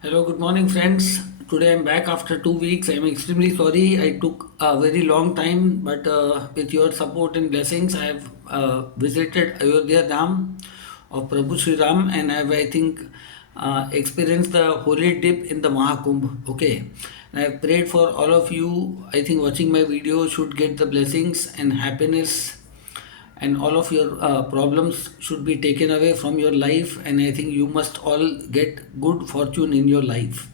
Hello, good morning, friends. Today I'm back after 2 weeks. I'm extremely sorry. I took a very long time, but with your support and blessings, I have visited Ayodhya Dham of Prabhu Sri Ram, and I think, experienced the holy dip in the Mahakumbh. Okay, and I've prayed for all of you. I think watching my video should get the blessings and happiness, and all of your problems should be taken away from your life, and I think you must all get good fortune in your life.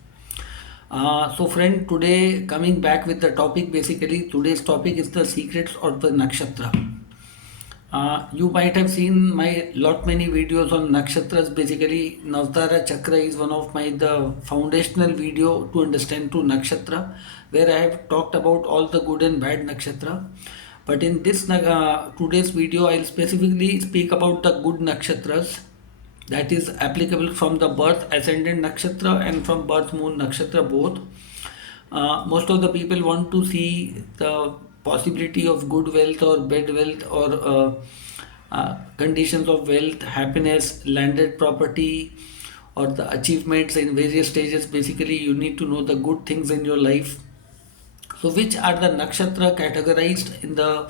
So friend, today coming back with the topic, basically today's topic is the secrets of the nakshatra. You might have seen my lot many videos on nakshatras. Basically, Navtara Chakra is one of my the foundational video to understand to nakshatra, where I have talked about all the good and bad nakshatra. But in this today's video, I'll specifically speak about the good nakshatras, that is applicable from the birth ascendant nakshatra and from birth moon nakshatra both. Most of the people want to see the possibility of good wealth or bad wealth, or conditions of wealth, happiness, landed property, or the achievements in various stages. Basically, you need to know the good things in your life. So, which are the nakshatra categorized in the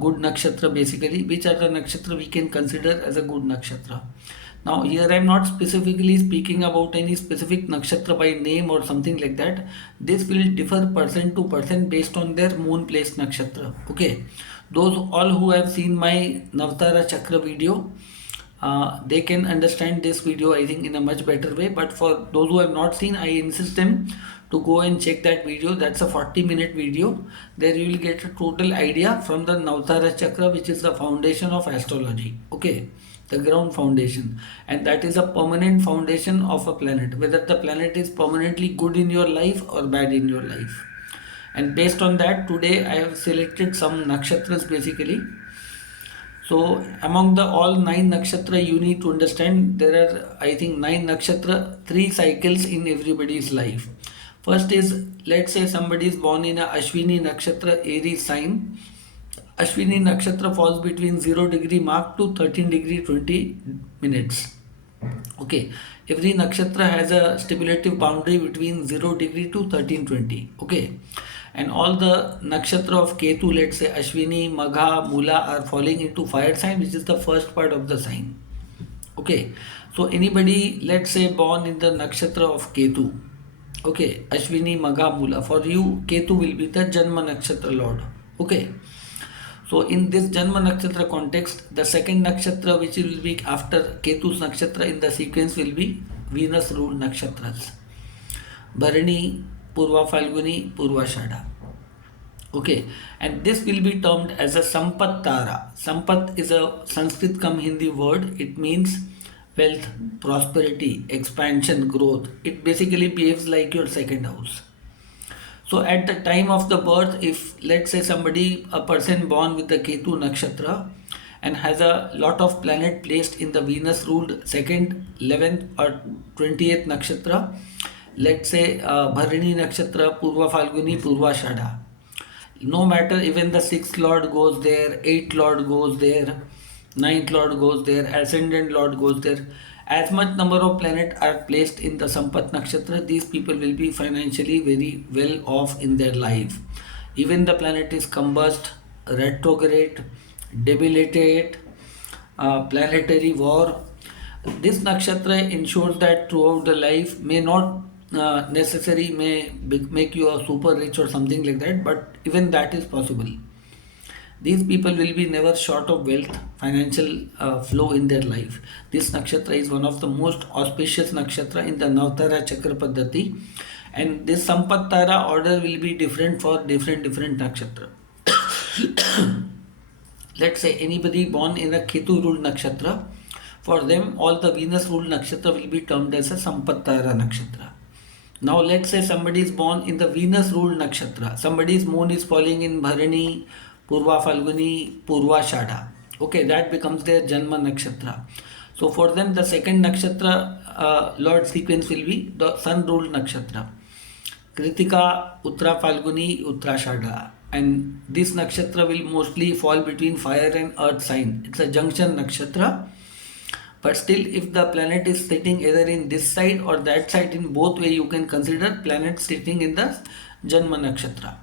good nakshatra? Basically, which are the nakshatra we can consider as a good nakshatra? Now, here I am not specifically speaking about any specific nakshatra by name or something like that. This will differ person to person based on their moon placed nakshatra. Okay, those all who have seen my Navtara Chakra video, they can understand this video, I think, in a much better way. But for those who have not seen, I insist them to go and check that video. That's a 40-minute video. There you will get a total idea from the Navtara Chakra, which is the foundation of astrology. Okay, the ground foundation, and that is a permanent foundation of a planet, whether the planet is permanently good in your life or bad in your life. And based on that, today I have selected some nakshatras basically. So among the all 9 nakshatra, you need to understand there are, I think, 9 nakshatra, 3 cycles in everybody's life. First is, let's say somebody is born in a Ashwini nakshatra, Aries sign. Ashwini nakshatra falls between 0 degree mark to 13 degree 20 minutes. Okay, every nakshatra has a stipulative boundary between 0 degree to 1320. Okay, and all the nakshatra of Ketu, let's say Ashwini, Magha, Mula, are falling into fire sign, which is the first part of the sign. Okay, so anybody, let's say, born in the nakshatra of Ketu, okay, Ashwini, Magha, Mula, for you Ketu will be the Janma nakshatra lord. Okay, so in this Janma nakshatra context, the second nakshatra which will be after Ketu's nakshatra in the sequence will be Venus ruled nakshatras: Bharani, Purva Falguni, Purva Shada. Okay, and this will be termed as a Sampat Tara. Sampat is a Sanskrit come Hindi word. It means wealth, prosperity, expansion, growth. It basically behaves like your second house. So at the time of the birth, if let's say somebody, a person born with the Ketu nakshatra and has a lot of planet placed in the Venus ruled second, 11th or 20th nakshatra, let's say Bharani nakshatra, Purva Falguni, Purva Shada. No matter, even the 6th lord goes there, 8th lord goes there, 9th lord goes there, ascendant lord goes there. As much number of planets are placed in the Sampat Nakshatra, these people will be financially very well off in their life. Even the planet is combust, retrograde, debilitate, planetary war. This nakshatra ensures that throughout the life may not necessary may make you a super rich or something like that, but even that is possible. These people will be never short of wealth, financial flow in their life. This nakshatra is one of the most auspicious nakshatra in the Navtara Chakra Paddhati, and this Sampattara order will be different for different nakshatra. Let's say anybody born in a Ketu ruled nakshatra, for them all the Venus ruled nakshatra will be termed as a Sampattara nakshatra. Now let's say somebody is born in the Venus ruled nakshatra. Somebody's moon is falling in Bharani, Purva Falguni, Purva Shada. Okay, that becomes their Janma nakshatra. So for them the second nakshatra Lord sequence will be the Sun ruled nakshatra: Kritika, Uttara Falguni, Uttara Shada. And this nakshatra will mostly fall between fire and earth sign. It's a junction nakshatra. But still, if the planet is sitting either in this side or that side, in both way you can consider planet sitting in the Janma Nakshatra.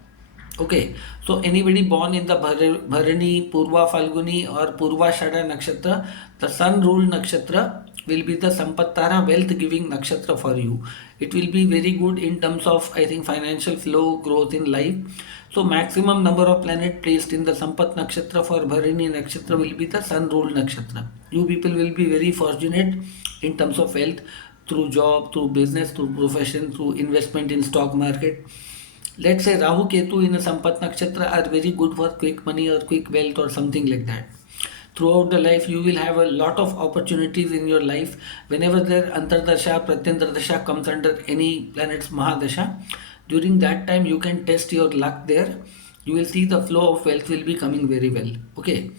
Okay, so anybody born in the Bharani, Purva Falguni or Purva Shada Nakshatra, the sun ruled nakshatra will be the Sampattara wealth giving nakshatra for you. It will be very good in terms of, I think, financial flow, growth in life. So maximum number of planet placed in the Sampat Nakshatra for Bharani Nakshatra will be the sun ruled nakshatra. You people will be very fortunate in terms of wealth through job, through business, through profession, through investment in stock market. Let's say Rahu Ketu in a Sampat Nakshatra are very good for quick money or quick wealth or something like that. Throughout the life, you will have a lot of opportunities in your life. Whenever their Antardasha, Pratyantardasha comes under any planet's Mahadasha, during that time you can test your luck there. You will see the flow of wealth will be coming very well. Okay.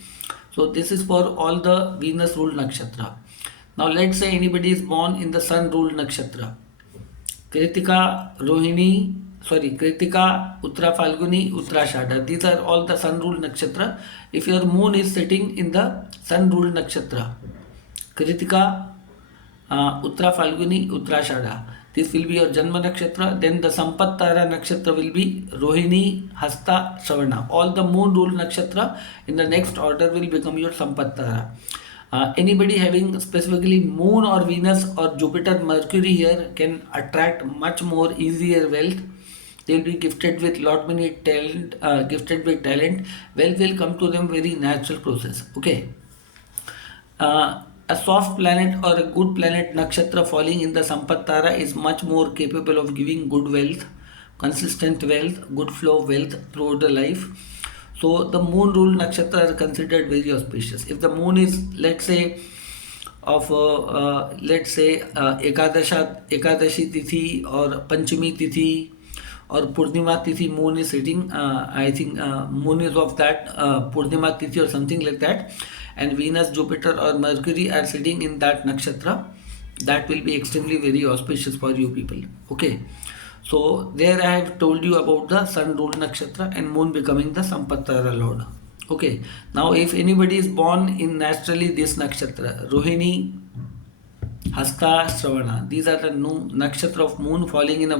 So this is for all the Venus ruled nakshatra. Now let's say anybody is born in the Sun ruled nakshatra. Kritika, Rohini, Kritika, Uttara Falguni, Uttarashadha. These are all the sun ruled nakshatra. If your moon is sitting in the sun ruled nakshatra, Kritika, Uttara Falguni, Uttarashadha. This will be your Janma nakshatra. Then the Sampattara nakshatra will be Rohini, Hasta, Shravana. All the moon ruled nakshatra in the next order will become your Sampattara. Anybody having specifically moon or Venus or Jupiter, Mercury here can attract much more easier wealth. They will be gifted with lot many talent, gifted with talent. Wealth will come to them very natural process. Okay. A soft planet or a good planet nakshatra falling in the Sampattara is much more capable of giving good wealth, consistent wealth, good flow of wealth throughout the life. So the moon ruled nakshatra are considered very auspicious. If the moon is, let's say, of Ekadashi Tithi or Panchami Tithi or Purnima Tithi, moon is sitting, I think moon is of that Purnima Tithi or something like that, and Venus, Jupiter or Mercury are sitting in that nakshatra, that will be extremely very auspicious for you people. Okay. So there I have told you about the sun ruled nakshatra and moon becoming the Sampattara lord. Okay. Now if anybody is born in naturally this nakshatra, Rohini, Hasta, Shravana, these are the nakshatra of moon falling in a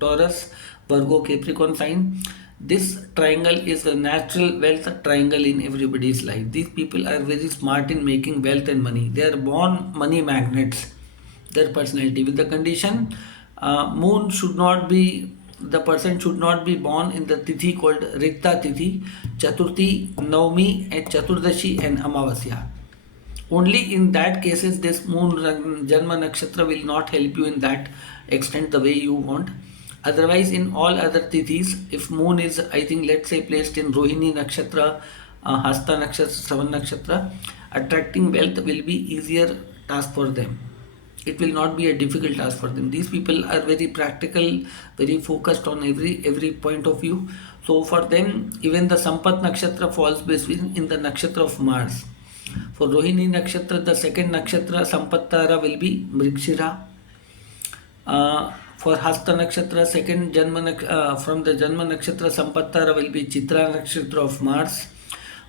Taurus, Virgo, Capricorn sign. This triangle is a natural wealth triangle in everybody's life. These people are very smart in making wealth and money. They are born money magnets, their personality, with the condition moon should not be, the person should not be born in the tithi called Rikta Tithi, Chaturthi, Navami and Chaturdashi and Amavasya. Only in that cases this moon Janma Nakshatra will not help you in that extent the way you want. Otherwise in all other tithis, if moon is, I think, let's say placed in Rohini Nakshatra, Hasta Nakshatra, Shravan Nakshatra, attracting wealth will be easier task for them. It will not be a difficult task for them. These people are very practical, very focused on every point of view. So for them, even the Sampat Nakshatra falls between in the nakshatra of Mars. For Rohini Nakshatra, the second nakshatra Sampattara will be Mrigshira. For Hasta Nakshatra, second Janma from the Janma Nakshatra Sampattara will be Chitra Nakshatra of Mars.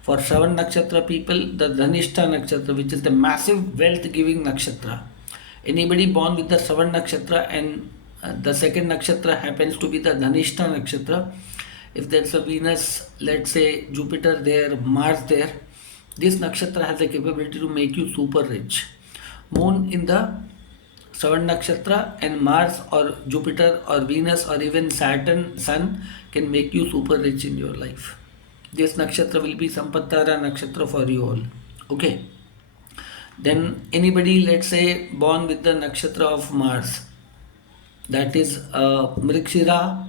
For Shravan Nakshatra people, the Dhanishta Nakshatra, which is the massive wealth giving nakshatra. Anybody born with the Shravan Nakshatra and the second nakshatra happens to be the Dhanishta Nakshatra, if there's a Venus, let's say Jupiter there, Mars there, this nakshatra has the capability to make you super rich. Moon in the Shravan Nakshatra and Mars or Jupiter or Venus or even Saturn, Sun can make you super rich in your life. This nakshatra will be Sampattara nakshatra for you all. Okay. Then anybody, let's say, born with the nakshatra of Mars, that is Mrigshira,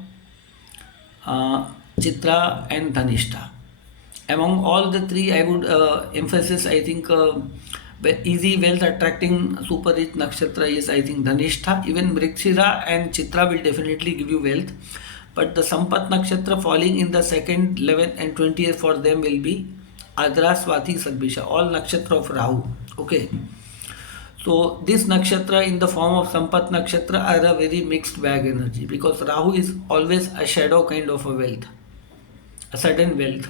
Chitra and Dhanishta. Among all the three, I would emphasize, I think, easy wealth attracting super rich nakshatra is, I think, Dhanishta. Even Mrigshira and Chitra will definitely give you wealth. But the Sampat nakshatra falling in the 2nd, 11th and 20th for them will be Adra, Swati, Sadbisha, all nakshatra of Rahu. Okay. So this nakshatra in the form of Sampat nakshatra are a very mixed bag energy, because Rahu is always a shadow kind of a wealth, a sudden wealth.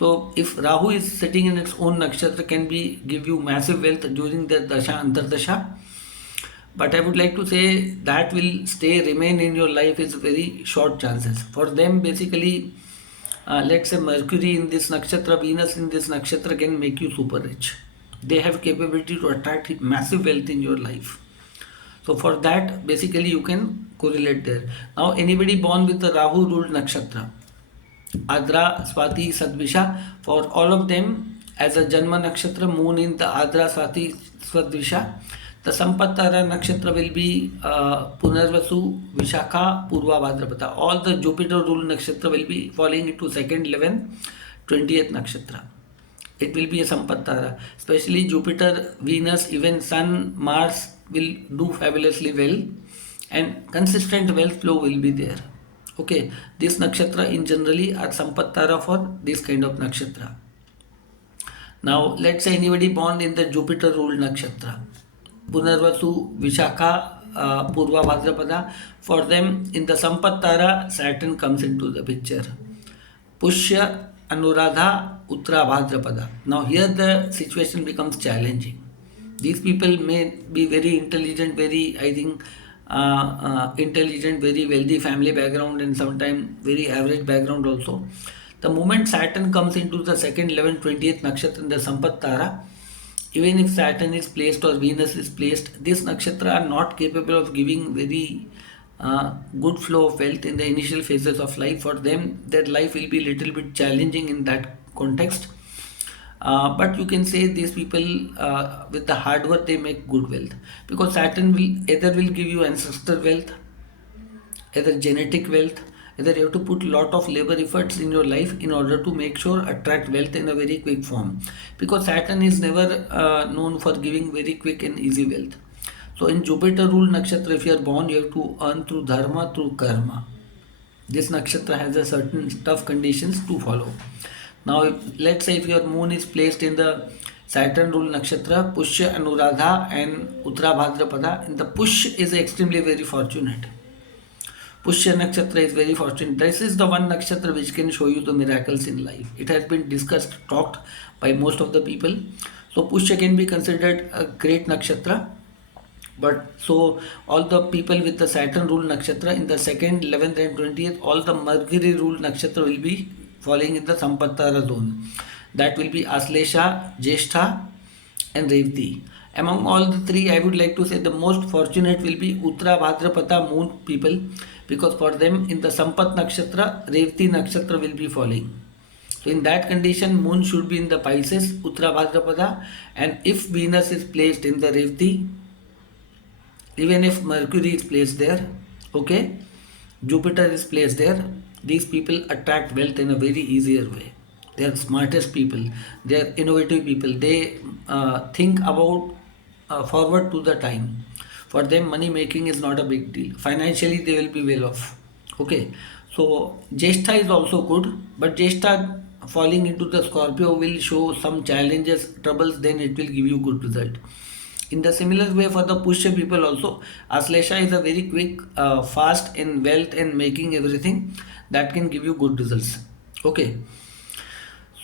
So if Rahu is sitting in its own nakshatra, can be give you massive wealth during the dasha antardasha. But I would like to say that will stay remain in your life is very short chances. For them, basically, let's say Mercury in this nakshatra, Venus in this nakshatra can make you super rich. They have capability to attract massive wealth in your life. So for that, basically you can correlate there. Now anybody born with the Rahu ruled nakshatra, Adra, Swati, Sadvisha, for all of them as a Janma nakshatra, moon in the Adra, Swati, Sadvisha. The Sampattara nakshatra will be Punarvasu, Vishakha, Purva, Bhadrapada. All the Jupiter ruled nakshatra will be falling into second, 11th, 20th nakshatra. It will be a Sampattara. Especially Jupiter, Venus, even Sun, Mars will do fabulously well, and consistent wealth flow will be there. Okay, this nakshatra in generally are Sampattara for this kind of nakshatra. Now let's say anybody born in the Jupiter ruled nakshatra, Punarvasu, Vishakha, Purva, Bhadrapada, for them in the Sampattara Saturn comes into the picture. Pushya, Anuradha, Uttara, Bhadrapada. Now here the situation becomes challenging. These people may be very intelligent, very, I think, intelligent, very wealthy family background, and sometimes very average background also. The moment Saturn comes into the second, 11th, 20th nakshatra in the Sampattara, even if Saturn is placed or Venus is placed, this nakshatra are not capable of giving very good flow of wealth in the initial phases of life. For them, their life will be little bit challenging in that context. But you can say these people with the hard work they make good wealth, because Saturn will give you ancestor wealth, either genetic wealth, either you have to put lot of labor efforts in your life in order to make sure attract wealth in a very quick form, because Saturn is never known for giving very quick and easy wealth. So in Jupiter ruled nakshatra, if you are born, you have to earn through dharma, through karma. This nakshatra has a certain tough conditions to follow. Now let's say if your moon is placed in the Saturn ruled nakshatra, Pushya, Anuradha and Uttara, Bhadrapada, and the Push is extremely very fortunate. Pushya nakshatra is very fortunate. This is the one nakshatra which can show you the miracles in life. It has been discussed, talked by most of the people. So Pushya can be considered a great nakshatra. But so all the people with the Saturn ruled nakshatra in the second, 11th and 20th, all the Mercury ruled nakshatra will be falling in the Sampattara zone. That will be Aslesha, Jyeshtha and Revati. Among all the three, I would like to say the most fortunate will be Uttara Bhadrapada moon people, because for them in the Sampat nakshatra, Revati nakshatra will be falling. So in that condition, moon should be in the Pisces, Uttara Bhadrapada, and if Venus is placed in the Revati, even if Mercury is placed there, okay, Jupiter is placed there, these people attract wealth in a very easier way. They are smartest people, they are innovative people, they think about forward to the time. For them, money making is not a big deal. Financially, they will be well off. Okay, so Jyeshtha is also good, but Jyeshtha falling into the Scorpio will show some challenges, troubles, then it will give you good result. In the similar way for the Pushya people also, Aslesha is a very quick, fast in wealth and making everything that can give you good results. Okay.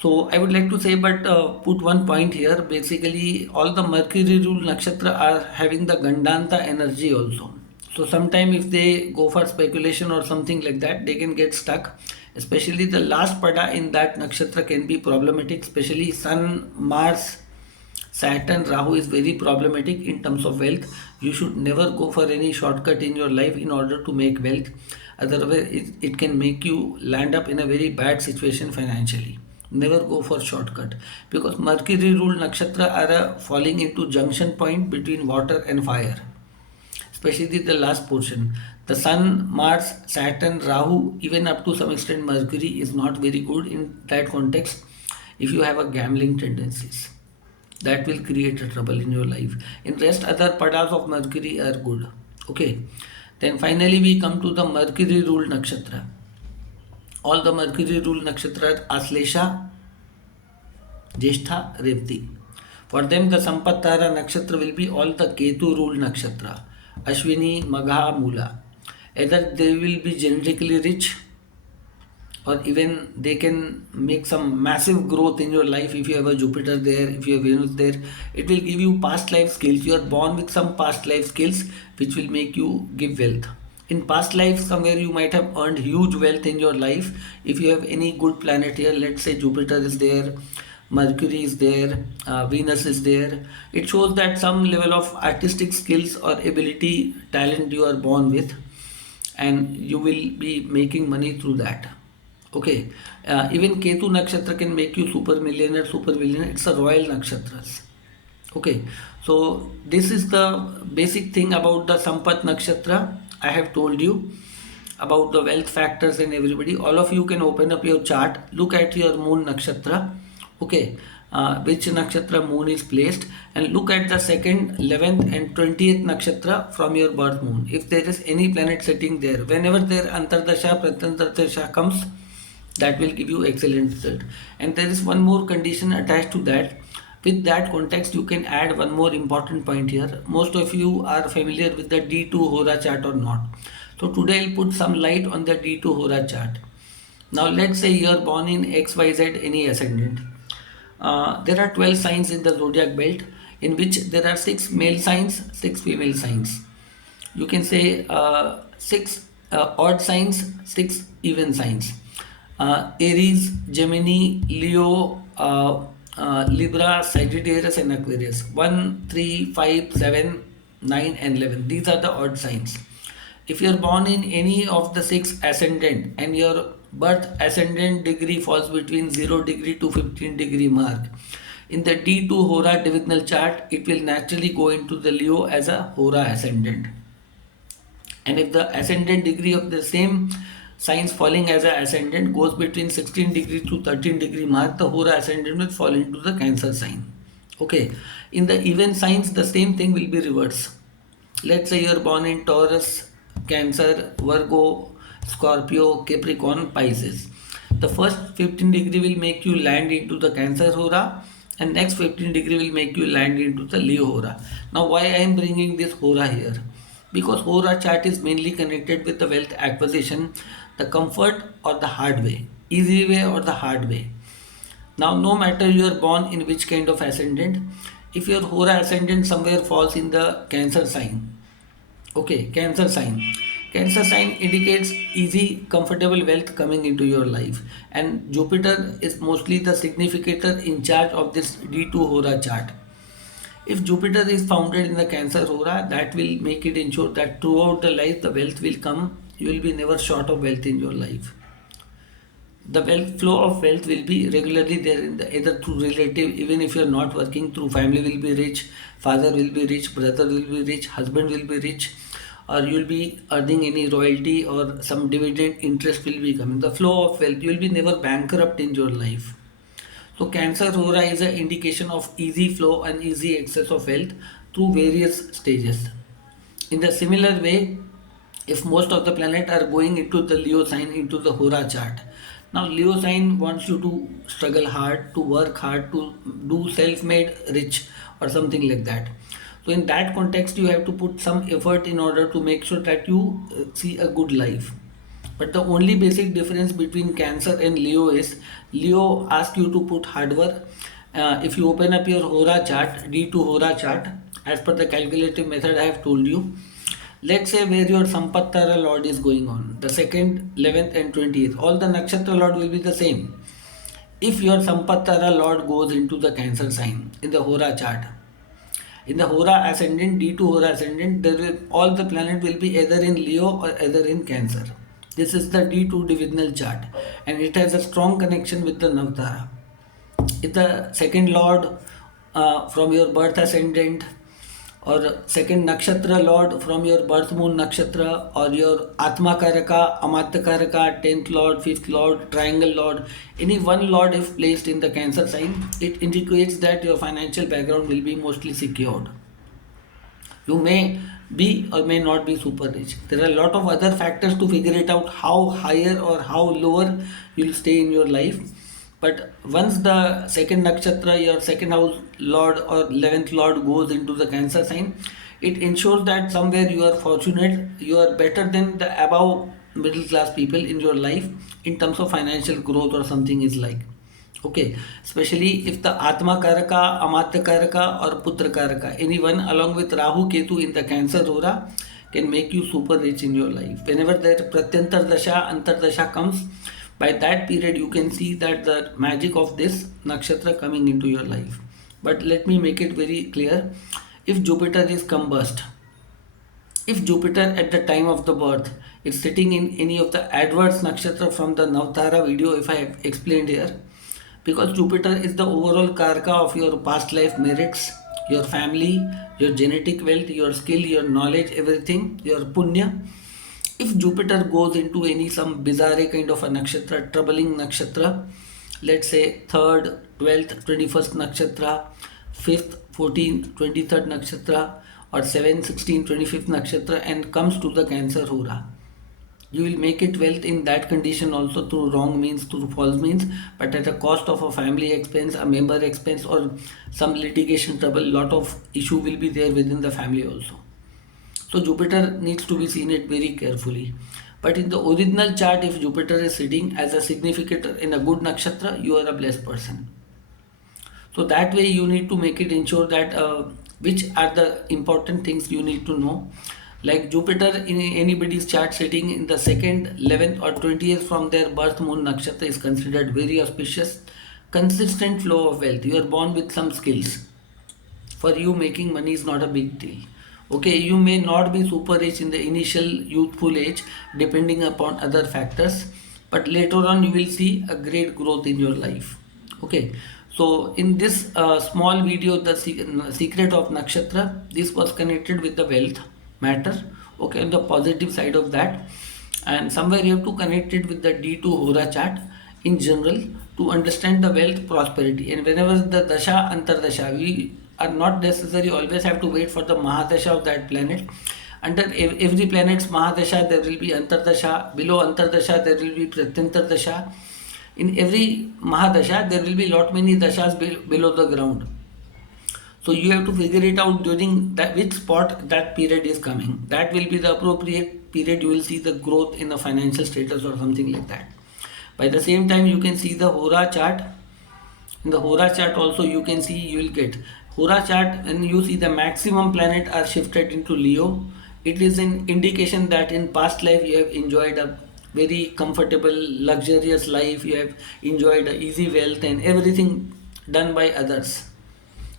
So I would like to say, but put one point here. Basically, all the Mercury ruled nakshatra are having the Gandanta energy also. So sometime if they go for speculation or something like that, they can get stuck. Especially the last pada in that nakshatra can be problematic. Especially Sun, Mars, Saturn, Rahu is very problematic in terms of wealth. You should never go for any shortcut in your life in order to make wealth. Otherwise, it can make you land up in a very bad situation financially. Never go for shortcut, because Mercury ruled nakshatra are falling into junction point between water and fire, especially the last portion. The Sun, Mars, Saturn, Rahu, even up to some extent Mercury is not very good in that context. If you have a gambling tendencies, that will create a trouble in your life. In rest, other padas of Mercury are good. Okay. Then finally we come to the Mercury ruled nakshatra. All the Mercury ruled nakshatra are Aslesha, Jyeshtha, Revati. For them the Sampattara nakshatra will be all the Ketu ruled nakshatra. Ashwini, Magha, Mula. Either they will be genetically rich, or even they can make some massive growth in your life. If you have a Jupiter there, if you have Venus there, it will give you past life skills. You are born with some past life skills which will make you give wealth. In past life, somewhere you might have earned huge wealth in your life. If you have any good planet here, let's say Jupiter is there, Mercury is there, Venus is there, it shows that some level of artistic skills or ability, talent you are born with, and you will be making money through that. Okay, even Ketu Nakshatra can make you super millionaire, super billionaire. It's a royal nakshatras. Okay, so this is the basic thing about the Sampat Nakshatra. I have told you about the wealth factors and everybody. All of you can open up your chart, look at your moon nakshatra. Okay, which nakshatra moon is placed, and look at the second, 11th, and 20th nakshatra from your birth moon. If there is any planet sitting there, whenever their Antardasha, Pratantardasha comes, that will give you excellent result. And there is one more condition attached to that. With that context, you can add one more important point here. Most of you are familiar with the D2 Hora chart or not. So today I'll put some light on the D2 Hora chart. Now let's say you are born in XYZ any ascendant. There are 12 signs in the zodiac belt, in which there are 6 male signs, 6 female signs. You can say 6 odd signs, 6 even signs. Aries, Gemini, Leo, Libra, Sagittarius, and Aquarius. 1, 3, 5, 7, 9, and 11. These are the odd signs. If you are born in any of the 6 ascendant and your birth ascendant degree falls between 0 degree to 15 degree mark, in the D2 Hora divisional chart, it will naturally go into the Leo as a Hora ascendant. And if the ascendant degree of the same signs falling as a ascendant goes between 16 degree to 13 degree mark, the Hora ascendant will fall into the Cancer sign. Okay, in the even signs, the same thing will be reversed. Let's say you are born in Taurus, Cancer, Virgo, Scorpio, Capricorn, Pisces. The first 15 degree will make you land into the Cancer Hora, and next 15 degree will make you land into the Leo Hora. Now why I am bringing this Hora here? Because Hora chart is mainly connected with the wealth acquisition, the comfort or the hard way, easy way or the hard way. Now no matter you are born in which kind of ascendant, if your Hora ascendant somewhere falls in the Cancer sign, okay, Cancer sign. Cancer sign indicates easy, comfortable wealth coming into your life. And Jupiter is mostly the significator in charge of this D2 Hora chart. If Jupiter is founded in the Cancer Hora, that will make it ensure that throughout the life the wealth will come. You will be never short of wealth in your life. The wealth flow of wealth will be regularly there in the, either through relative, even if you are not working, through family will be rich, father will be rich, brother will be rich, husband will be rich, or you will be earning any royalty or some dividend interest will be coming. The flow of wealth, you will be never bankrupt in your life. So Cancer Hora is an indication of easy flow and easy access of wealth through various stages. In the similar way, if most of the planet are going into the Leo sign, into the Hora chart. Now Leo sign wants you to struggle hard, to work hard, to do self-made rich or something like that. So in that context, you have to put some effort in order to make sure that you see a good life. But the only basic difference between Cancer and Leo is Leo asks you to put hard work. If you open up your Hora chart, D2 Hora chart, as per the calculative method I have told you, let's say where your Sampattara Lord is going on, the 2nd, 11th, and 20th, all the Nakshatra Lord will be the same. If your Sampattara Lord goes into the Cancer sign in the Hora chart, in the Hora ascendant, D2 Hora ascendant, all the planet will be either in Leo or either in Cancer. This is the D2 divisional chart, and it has a strong connection with the Navdara. If the second Lord from your birth ascendant, or second Nakshatra Lord from your birth moon Nakshatra, or your Atma Karaka, Amatya Karaka, 10th Lord, 5th Lord, Triangle Lord, any one Lord if placed in the Cancer sign, it indicates that your financial background will be mostly secured. You may be or may not be super rich. There are a lot of other factors to figure it out how higher or how lower you'll stay in your life. But once the second nakshatra, your second house lord or 11th lord goes into the Cancer sign, it ensures that somewhere you are fortunate, you are better than the above middle class people in your life in terms of financial growth or something is like. Okay, especially if the Atma Karaka, Amatya Karaka, or Putra Karaka, anyone along with Rahu Ketu in the Cancer Aura can make you super rich in your life. Whenever that Pratyantar Dasha, Antar Dasha comes, by that period you can see that the magic of this nakshatra coming into your life. But let me make it very clear. If Jupiter is combust, if Jupiter at the time of the birth is sitting in any of the adverse nakshatra from the Navtara video, if I have explained here, because Jupiter is the overall karka of your past life merits, your family, your genetic wealth, your skill, your knowledge, everything, your punya. If Jupiter goes into any some bizarre kind of a nakshatra, troubling nakshatra, let's say 3rd, 12th, 21st nakshatra, 5th, 14th, 23rd nakshatra, or 7th, 16th, 25th nakshatra, and comes to the Cancer Hora, you will make it wealth in that condition also through wrong means, through false means, but at a cost of a family expense, a member expense, or some litigation trouble. Lot of issue will be there within the family also. So Jupiter needs to be seen it very carefully. But in the original chart, if Jupiter is sitting as a significant in a good nakshatra, you are a blessed person. So that way you need to make it ensure that which are the important things you need to know. Like Jupiter in anybody's chart sitting in the 2nd, 11th or 20th from their birth moon nakshatra is considered very auspicious. Consistent flow of wealth. You are born with some skills. For you, making money is not a big deal. Okay, you may not be super rich in the initial youthful age depending upon other factors, but later on you will see a great growth in your life. Okay, so in this small video, the secret of nakshatra, this was connected with the wealth matter. Okay, on the positive side of that, and somewhere you have to connect it with the D2 Hora chart in general to understand the wealth prosperity. And whenever the dasha antardasha, we are not necessary always have to wait for the mahadasha of that planet. Under every planet's mahadasha there will be antardasha, below antardasha there will be pratyantar dasha. In every mahadasha there will be lot many dashas below the ground. So you have to figure it out during that which spot that period is coming. That will be the appropriate period you will see the growth in the financial status or something like that. By the same time, you can see the Hora chart. In the Hora chart also you can see you will get Hora chart, and you see the maximum planet are shifted into Leo. It is an indication that in past life you have enjoyed a very comfortable, luxurious life. You have enjoyed a easy wealth and everything done by others.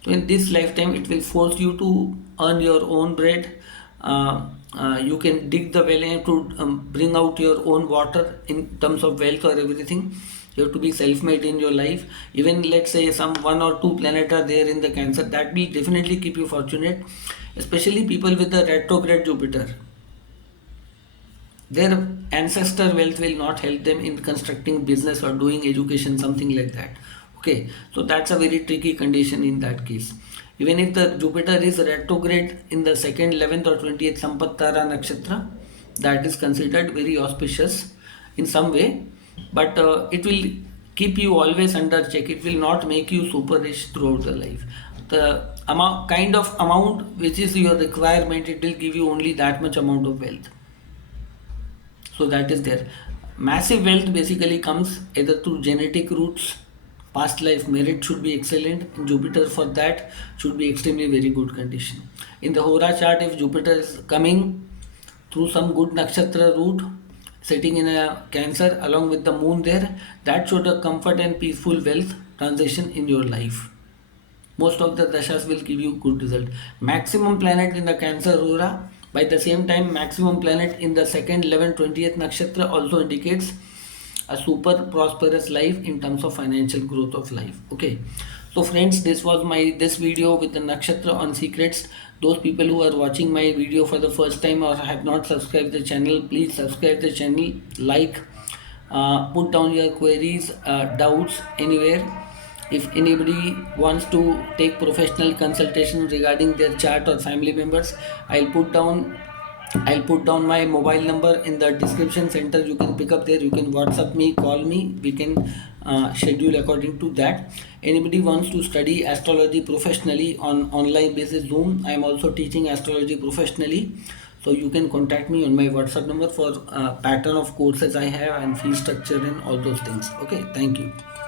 So in this lifetime, it will force you to earn your own bread. You can dig the well and to bring out your own water in terms of wealth or everything. You have to be self-made in your life. Even let's say some 1 or 2 planets are there in the Cancer, that will definitely keep you fortunate. Especially people with the retrograde Jupiter. Their ancestor wealth will not help them in constructing business or doing education, something like that. Okay, so that's a very tricky condition in that case. Even if the Jupiter is retrograde in the 2nd, 11th or 20th Sampattara nakshatra, that is considered very auspicious in some way, but it will keep you always under check. It will not make you super rich throughout the life. The amount, kind of amount which is your requirement, it will give you only that much amount of wealth. So that is there. Massive wealth basically comes either through genetic roots, past life merit should be excellent, and Jupiter for that should be extremely very good condition. In the Hora chart, if Jupiter is coming through some good nakshatra route, sitting in a Cancer along with the moon there, that should a comfort and peaceful wealth transition in your life. Most of the dashas will give you good result. Maximum planet in the Cancer Aura, by the same time maximum planet in the 2nd, 11th, 20th nakshatra also indicates a super prosperous life in terms of financial growth of life. Okay, so friends, this was this video with the nakshatra on secrets. Those people who are watching my video for the first time or have not subscribed the channel, please subscribe the channel, like, put down your queries, doubts anywhere. If anybody wants to take professional consultation regarding their chart or family members, I'll put down my mobile number in the description center. You can pick up there. You can WhatsApp me, call me. We can schedule according to that. Anybody wants to study astrology professionally on online basis Zoom, I am also teaching astrology professionally. So you can contact me on my WhatsApp number for pattern of courses I have and fee structure and all those things. Okay, thank you.